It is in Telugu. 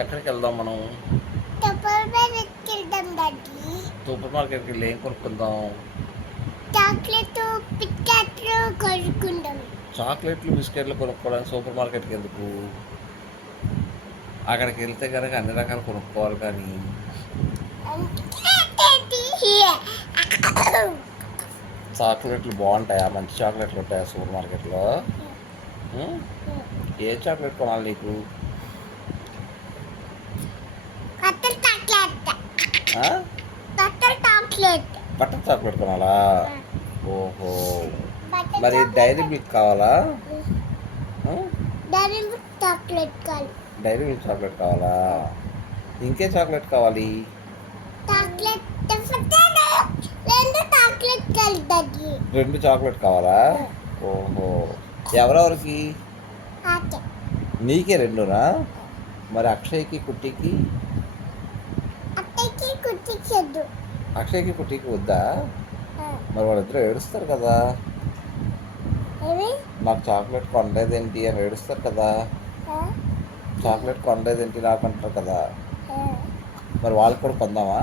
ఎక్కడికి వెళ్దాం మనం? సూపర్ మార్కెట్కి వెళ్ళి ఏం కొనుక్కుందాం? చాక్లెట్ బిస్కెట్లు కొనుక్కుందాం. చాక్లెట్లు బిస్కెట్లు కొనుక్కోవడానికి సూపర్ మార్కెట్కి ఎందుకు? అక్కడికి వెళ్తే కనుక అన్ని రకాలు కొనుక్కోవాలి. కానీ చాక్లెట్లు బాగుంటాయా? మంచి చాక్లెట్లు ఉంటాయా సూపర్ మార్కెట్లో? ఏ చాక్లెట్ కొనాలి నీకు? బటర్ చాక్లెట్ కొనాలా? ఓహో, మరి డైరీ మిల్క్ కావాలా? డైరీ మిల్క్ చాక్లెట్ కావాలి. డైరీ మిల్క్ చాక్లెట్ కావాలా? ఇంకే చాక్లెట్ కావాలి? రెండు చాక్లెట్ కావాలా? ఓహో, ఎవరెవరికి? నీకే రెండునా? మరి అక్షయ్కి కుట్టికి? అక్షయ్కి కుట్టికి వద్దా? మరి వాళ్ళిద్దరూ ఏడుస్తారు కదా, నాకు చాక్లెట్ కొనలేదేంటి అని ఏడుస్తారు కదా. చాక్లెట్ కొనలేదేంటి నాకు అంటారు కదా. మరి వాళ్ళకి కూడా కొందామా?